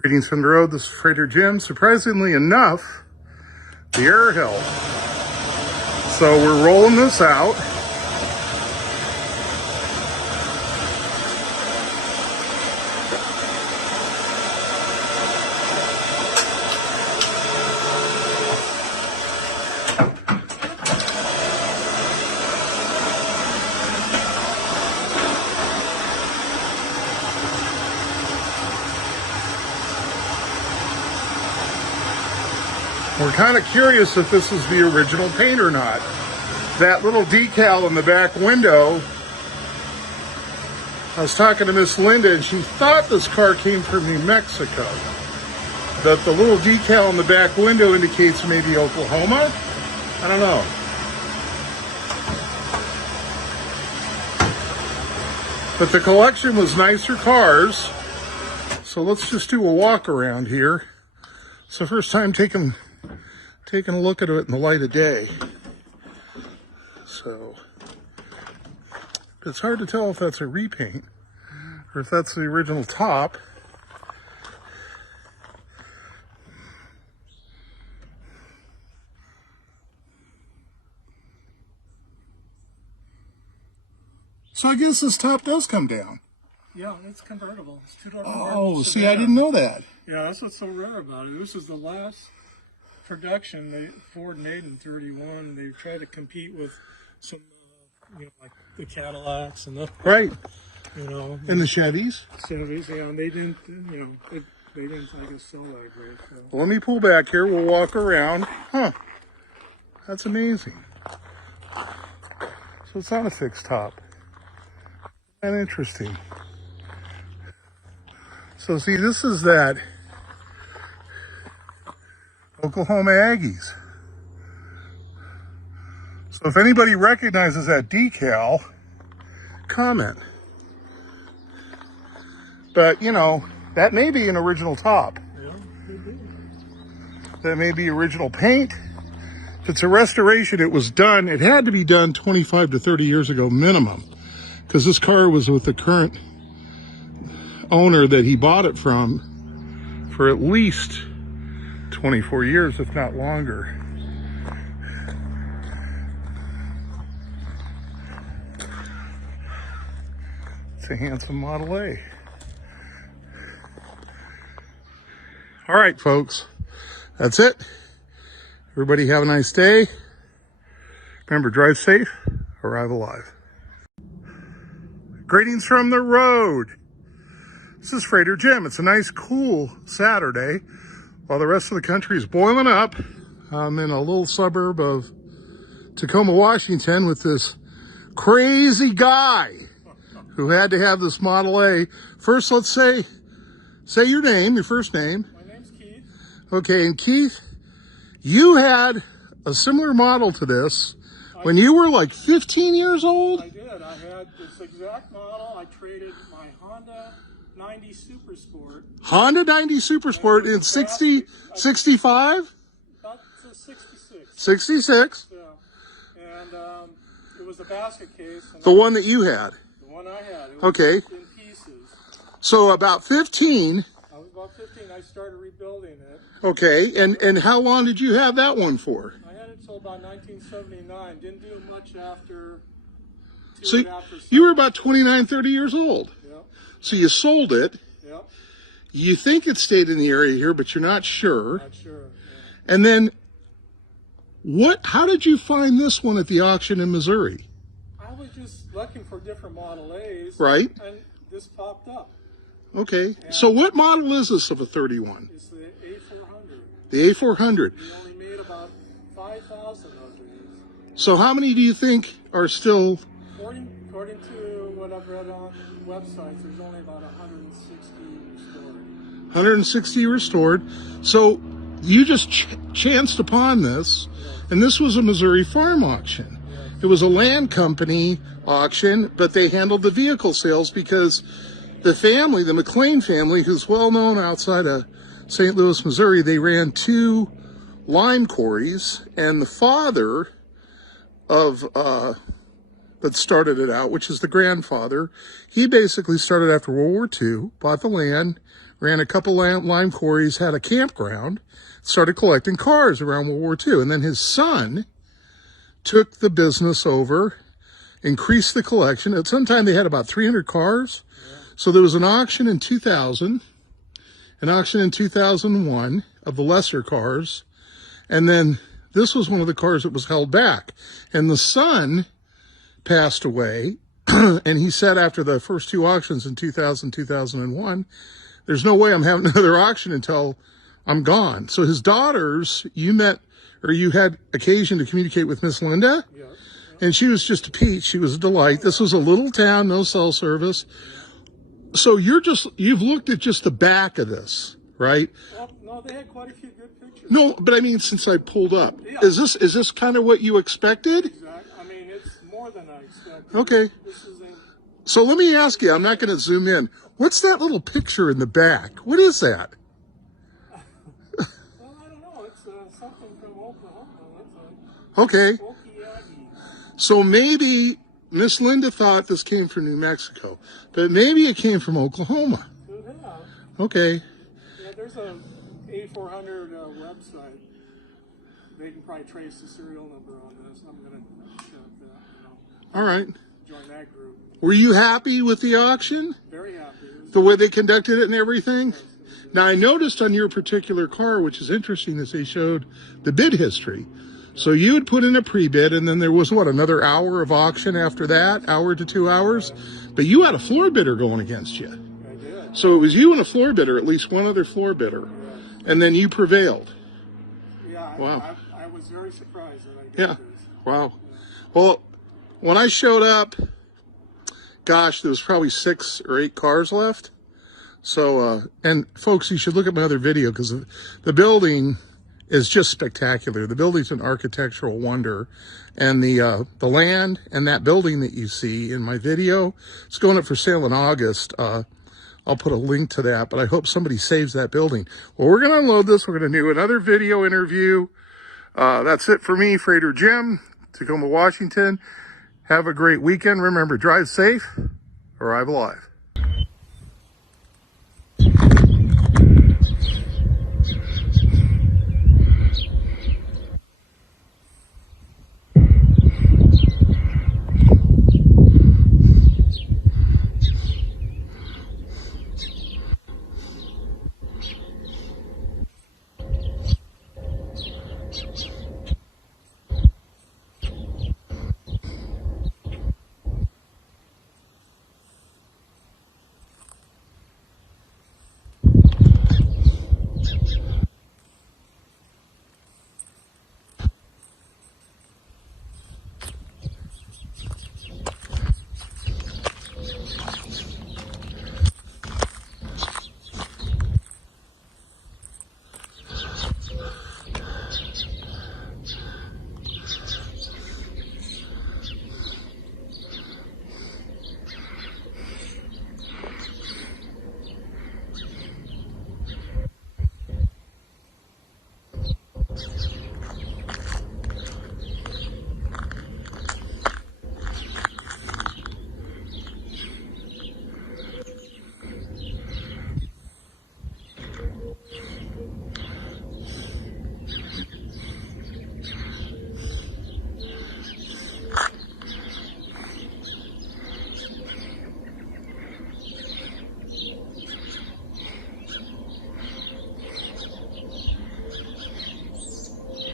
Greetings from the road. This is Freighter Jim. Surprisingly enough, the air held. So we're rolling this out. We're kind of curious if this is the original paint or not. That little decal in the back window, I was talking to Miss Linda and she thought this car came from New Mexico. That the little decal in the back window indicates maybe Oklahoma? I don't know. But the collection was nicer cars. So let's just do a walk around here. It's the first time taking a look at it in the light of day. So it's hard to tell if that's a repaint or if that's the original top. So I guess this top does come down. Yeah, it's convertible. It's two-door Oh, see, I didn't know that. Yeah, that's what's so rare about it. This is the last production Ford made in '31. They tried to compete with some, like the Cadillacs and the Right. And the Chevys. Chevys. Yeah, and they didn't, they didn't, I guess, sell that great. So. Well, let me pull back here. We'll walk around. Huh? That's amazing. So it's not a fixed top. And interesting. So see, this is that Oklahoma Aggies. So if anybody recognizes that decal, comment. But, that may be an original top. Yeah, maybe. That may be original paint. If it's a restoration, it was done. It had to be done 25 to 30 years ago minimum. Because this car was with the current owner that he bought it from for at least 24 years, if not longer. It's a handsome Model A. All right, folks, that's it. Everybody have a nice day. Remember, drive safe, arrive alive. Greetings from the road. This is Freighter Jim. It's a nice, cool Saturday. While the rest of the country is boiling up, I'm in a little suburb of Tacoma, Washington with this crazy guy who had to have this Model A. First, let's say your name, your first name. My name's Keith. Okay, and Keith, you had a similar model to this when you were like 15 years old? I did. I had this exact model. I traded my Honda 90 Super Sport. Honda 90 Super Sport in 60, 65? About 66. 66? Yeah. And it was a basket case. The one that you had? The one I had. It was Okay. in pieces. So about 15. I was about 15. I started rebuilding it. Okay. And how long did you have that one for? I had it until about 1979. Didn't do much after. So you were about 29, 30 years old. Yep. So you sold it. Yep. You think it stayed in the area here, but you're not sure. Not sure. Yeah. And then how did you find this one at the auction in Missouri? I was just looking for different Model A's. Right. And this popped up. Okay. So what model is this of a 31? It's the A400. The A400. We only made about 5,000 of these. So how many do you think are still... According to what I've read on websites, there's only about 160 restored. 160 restored. So you just chanced upon this, and this was a Missouri farm auction. It was a land company auction, but they handled the vehicle sales because the family, the McLean family, who's well known outside of St. Louis, Missouri, they ran 2 lime quarries, and the father of that started it out, which is the grandfather, he basically started after World War II, bought the land, ran a couple lime quarries, had a campground, started collecting cars around World War II. And then his son took the business over, increased the collection. At some time, they had about 300 cars. So there was an auction in 2000, an auction in 2001 of the lesser cars. And then this was one of the cars that was held back. And the son passed away. And he said after the first two auctions in 2000, 2001, there's no way I'm having another auction until I'm gone. So his daughters, you met, or you had occasion to communicate with Miss Linda? Yeah. And she was just a peach. She was a delight. This was a little town, no cell service. So you've looked at just the back of this, right? No, they had quite a few good pictures. No, but I mean, since I pulled up, Yeah. is this kind of what you expected? Exactly. I mean, it's more than I expected. Okay. This is So let me ask you, I'm not going to zoom in. What's that little picture in the back? What is that? well, I don't know. It's something from Oklahoma. That's Okay. Okiagi. So maybe Miss Linda thought this came from New Mexico, but maybe it came from Oklahoma. Could have. Okay. Yeah, there's a A400 website. They can probably trace the serial number on this. I'm going to check that. All right. Join that group. Were you happy with the auction? Very happy. The way they conducted it and everything? Now, I noticed on your particular car, which is interesting, is they showed the bid history. So you had put in a pre-bid, and then there was, what, another hour of auction after that? Hour to 2 hours? But you had a floor bidder going against you. I did. So it was you and a floor bidder, at least one other floor bidder. And then you prevailed. Yeah, Wow. I was very surprised that I did Yeah. this. Wow. Well, when I showed up, gosh, there was probably 6 or 8 cars left. So, and folks, you should look at my other video because the building is just spectacular. The building's an architectural wonder. And the land and that building that you see in my video, it's going up for sale in August. I'll put a link to that, but I hope somebody saves that building. Well, we're going to unload this. We're going to do another video interview. That's it for me, Freighter Jim, Tacoma, Washington. Have a great weekend. Remember, drive safe, arrive alive.